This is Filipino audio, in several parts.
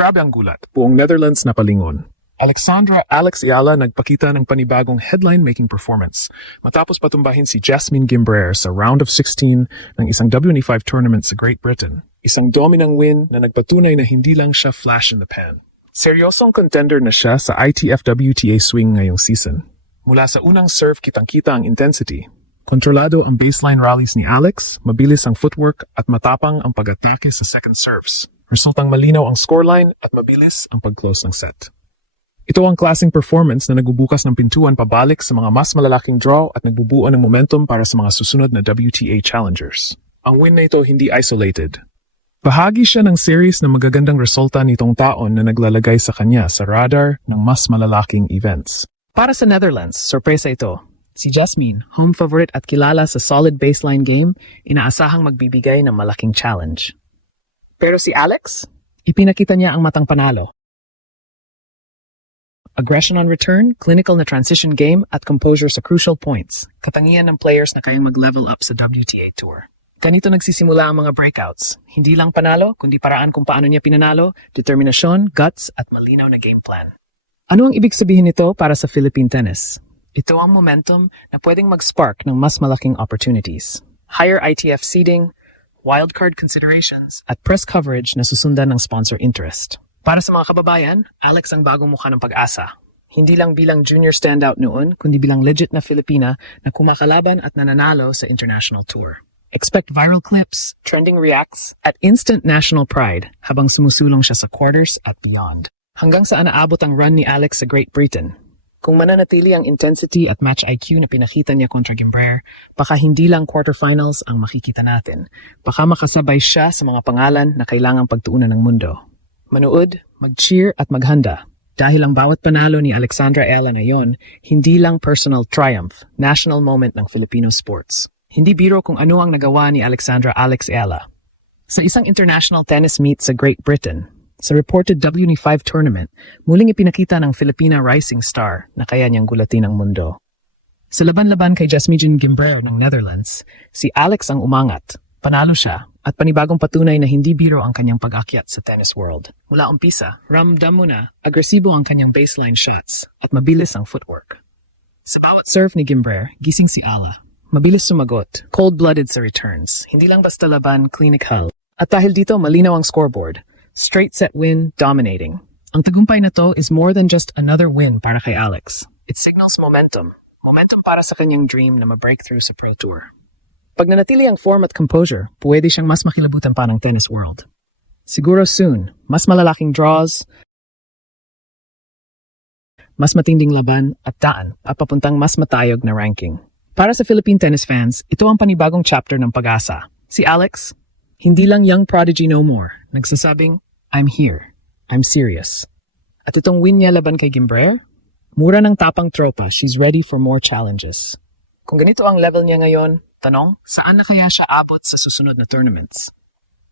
Grabe ang gulat. Buong Netherlands na palingon. Alexandra Alex Ayala nagpakita ng panibagong headline-making performance matapos patumbahin si Jasmine Gimbraer sa round of 16 ng isang WNE5 tournament sa Great Britain. Isang dominang win na nagpatunay na hindi lang siya flash in the pan. Seryosong contender na siya sa ITF WTA swing ngayong season. Mula sa unang serve kitang-kita ang intensity. Kontrolado ang baseline rallies ni Alex, mabilis ang footwork at matapang ang pag-atake sa second serves. Resultang malinaw ang scoreline at mabilis ang pag-close ng set. Ito ang klaseng performance na nagbubukas ng pintuan pabalik sa mga mas malalaking draw at nagbubuo ng momentum para sa mga susunod na WTA challengers. Ang win na ito hindi isolated. Bahagi siya ng series na magagandang resulta nitong taon na naglalagay sa kanya sa radar ng mas malalaking events. Para sa Netherlands, sorpresa ito. Si Jasmine, home favorite at kilala sa solid baseline game, inaasahang magbibigay ng malaking challenge. Pero si Alex, ipinakita niya ang matang panalo. Aggression on return, clinical na transition game at composure sa crucial points. Katangian ng players na kayang mag-level up sa WTA Tour. Ganito nagsisimula ang mga breakouts. Hindi lang panalo, kundi paraan kung paano niya pinanalo, determinasyon, guts at malinaw na game plan. Ano ang ibig sabihin nito para sa Philippine tennis? Ito ang momentum na pwedeng mag-spark ng mas malaking opportunities. Higher ITF seeding, wildcard considerations, at press coverage na susundan ng sponsor interest. Para sa mga kababayan, Alex ang bagong mukha ng pag-asa. Hindi lang bilang junior standout noon, kundi bilang legit na Filipina na kumakalaban at nananalo sa international tour. Expect viral clips, trending reacts, at instant national pride habang sumusulong siya sa quarters at beyond. Hanggang saan naabot ang run ni Alex sa Great Britain. Kung mananatili ang intensity at match IQ na pinakita niya kontra Gimbraer, baka hindi lang quarterfinals ang makikita natin. Baka makasabay siya sa mga pangalan na kailangang pagtuunan ng mundo. Manood, mag-cheer at maghanda. Dahil ang bawat panalo ni Alexandra Ayala na yon, hindi lang personal triumph, national moment ng Filipino sports. Hindi biro kung ano ang nagawa ni Alexandra Alex Ayala. Sa isang international tennis meet sa Great Britain, sa reported WNE5 tournament, muling ipinakita ng Filipina rising star na kaya niyang gulatin ang mundo. Sa laban-laban kay Jasmine Gimbraer ng Netherlands, si Alex ang umangat. Panalo siya at panibagong patunay na hindi biro ang kanyang pag-akyat sa tennis world. Mula umpisa, ramdam mo na agresibo ang kanyang baseline shots at mabilis ang footwork. Sa bawat serve ni Gimbraer, gising si Ala. Mabilis sumagot, cold-blooded sa returns, hindi lang basta laban, clinical. At dahil dito, malinaw ang scoreboard. Straight set win, dominating. Ang tagumpay na to is more than just another win para kay Alex. It signals momentum. Momentum para sa kanyang dream na ma-breakthrough sa Pro Tour. Pag nanatili ang form at composure, pwede siyang mas makilabutan pa ng tennis world. Siguro soon, mas malalaking draws, mas matinding laban at daan at papuntang mas matayog na ranking. Para sa Philippine tennis fans, ito ang panibagong chapter ng pag-asa. Si Alex, hindi lang young prodigy no more, nagsasabing, I'm here, I'm serious. At itong win niya laban kay Gimbraer, mura ng tapang tropa, she's ready for more challenges. Kung ganito ang level niya ngayon, tanong, saan na kaya siya abot sa susunod na tournaments?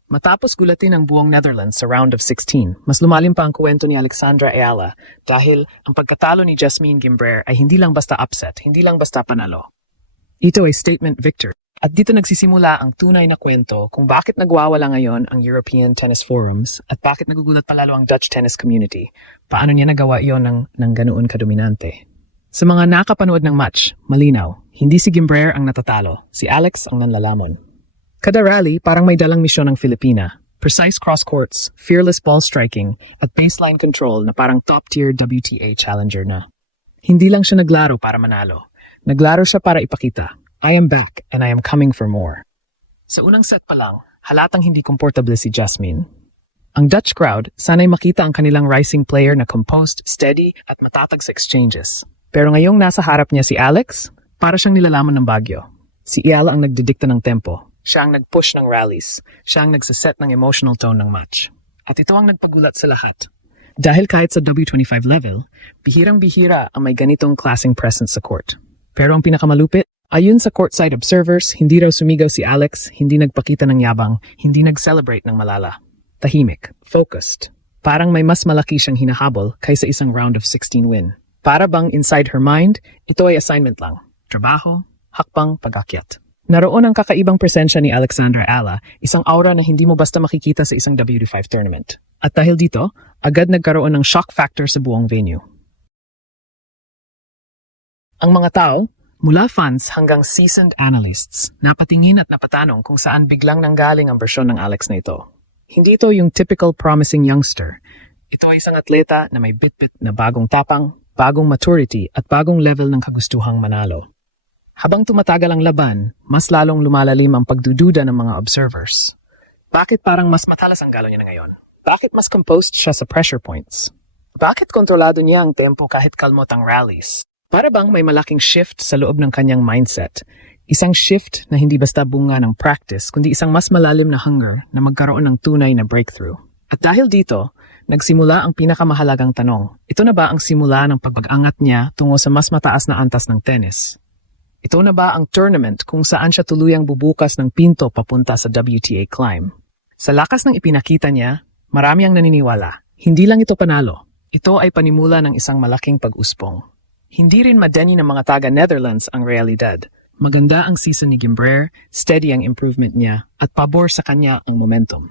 Matapos gulatin ang buong Netherlands sa round of 16, mas lumalim pa ang kwento ni Alexandra Ayala dahil ang pagkatalo ni Jasmine Gimbraer ay hindi lang basta upset, hindi lang basta panalo. Ito ay statement victory. At dito nagsisimula ang tunay na kwento kung bakit nagwawala ngayon ang European Tennis Forums at bakit nagugulat palalo ang Dutch tennis community. Paano niya nagawa iyon ng ganoon kadominante? Sa mga nakapanood ng match, malinaw, hindi si Gimbraer ang natatalo, si Alex ang nanlalamon. Kada rally, parang may dalang misyon ng Filipina. Precise cross courts, fearless ball striking, at baseline control na parang top-tier WTA challenger na. Hindi lang siya naglaro para manalo. Naglaro siya para ipakita, I am back and I am coming for more. Sa unang set pa lang, halatang hindi komportable si Jasmine. Ang Dutch crowd, sana'y makita ang kanilang rising player na composed, steady, at matatag sa exchanges. Pero ngayong nasa harap niya si Alex, para siyang nilalaman ng bagyo. Si Ayala ang nagdidikta ng tempo. Siya ang nag-push ng rallies. Siya ang nagsaset ng emotional tone ng match. At ito ang nagpagulat sa lahat. Dahil kahit sa W25 level, bihirang-bihira ang may ganitong klaseng presence sa court. Pero ang pinakamalupit, ayon sa courtside observers, hindi raw sumigaw si Alex, hindi nagpakita ng yabang, hindi nag-celebrate ng malala. Tahimik, focused. Parang may mas malaki siyang hinahabol kaysa isang round of 16 win. Para bang inside her mind, ito ay assignment lang. Trabaho, hakbang, pag-akyat. Naroon ang kakaibang presensya ni Alexandra Ayala, isang aura na hindi mo basta makikita sa isang WD5 tournament. At dahil dito, agad nagkaroon ng shock factor sa buong venue. Ang mga tao, mula fans hanggang seasoned analysts, napatingin at napatanong kung saan biglang nanggaling ang bersyon ng Alex na ito. Hindi ito yung typical promising youngster. Ito ay isang atleta na may bit-bit na bagong tapang, bagong maturity at bagong level ng kagustuhang manalo. Habang tumatagal ang laban, mas lalong lumalalim ang pagdududa ng mga observers. Bakit parang mas matalas ang galaw niya na ngayon? Bakit mas composed siya sa pressure points? Bakit kontrolado niya ang tempo kahit kalmot ang rallies? Para bang may malaking shift sa loob ng kanyang mindset? Isang shift na hindi basta bunga ng practice, kundi isang mas malalim na hunger na magkaroon ng tunay na breakthrough. At dahil dito, nagsimula ang pinakamahalagang tanong. Ito na ba ang simula ng pag-angat niya tungo sa mas mataas na antas ng tennis? Ito na ba ang tournament kung saan siya tuluyang bubukas ng pinto papunta sa WTA climb? Sa lakas ng ipinakita niya, marami ang naniniwala. Hindi lang ito panalo. Ito ay panimula ng isang malaking pag-uspong. Hindi rin madeni ng mga taga-Netherlands ang realidad. Maganda ang season ni Gimbrere, steady ang improvement niya, at pabor sa kanya ang momentum.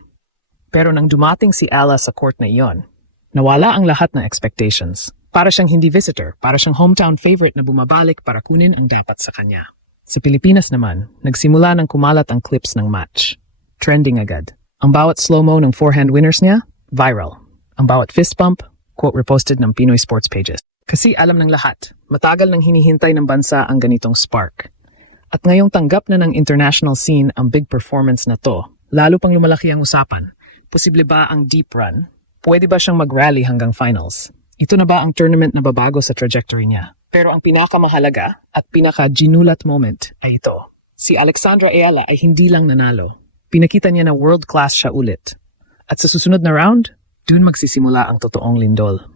Pero nang dumating si Ala sa court na iyon, nawala ang lahat ng expectations. Para siyang hindi visitor, para siyang hometown favorite na bumabalik para kunin ang dapat sa kanya. Sa Pilipinas naman, nagsimula ng kumalat ang clips ng match. Trending agad. Ang bawat slow-mo ng forehand winners niya, viral. Ang bawat fist bump, quote reposted ng Pinoy sports pages. Kasi alam ng lahat, matagal nang hinihintay ng bansa ang ganitong spark. At ngayong tanggap na ng international scene ang big performance na to, lalo pang lumalaki ang usapan. Posible ba ang deep run? Pwede ba siyang mag-rally hanggang finals? Ito na ba ang tournament na babago sa trajectory niya? Pero ang pinakamahalaga at pinaka-ginulat moment ay ito. Si Alexandra Ayala ay hindi lang nanalo. Pinakita niya na world-class siya ulit. At sa susunod na round, dun magsisimula ang totoong lindol.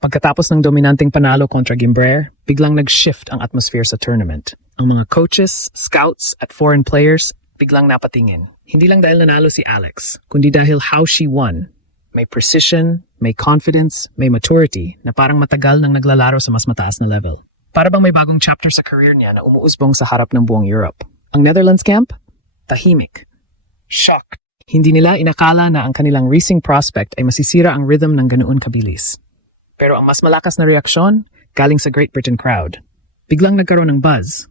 Pagkatapos ng dominanteng panalo kontra Gimbrere, biglang nag-shift ang atmosphere sa tournament. Ang mga coaches, scouts, at foreign players biglang napatingin. Hindi lang dahil nanalo si Alex, kundi dahil how she won. May precision, may confidence, may maturity na parang matagal nang naglalaro sa mas mataas na level. Para bang may bagong chapter sa career niya na umuusbong sa harap ng buong Europe. Ang Netherlands camp? Tahimik. Shocked. Hindi nila inakala na ang kanilang racing prospect ay masisira ang rhythm ng ganoon kabilis. Pero ang mas malakas na reaksyon, galing sa Great Britain crowd. Biglang nagkaroon ng buzz.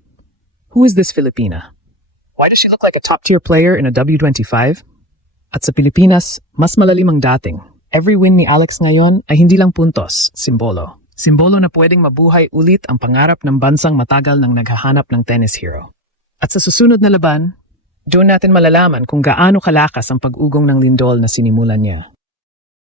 Who is this Filipina? Why does she look like a top-tier player in a W25? At sa Pilipinas, mas malalim ang dating. Every win ni Alex ngayon ay hindi lang puntos, simbolo. Simbolo na pwedeng mabuhay ulit ang pangarap ng bansang matagal nang naghahanap ng tennis hero. At sa susunod na laban, doon natin malalaman kung gaano kalakas ang pag-ugong ng lindol na sinimulan niya.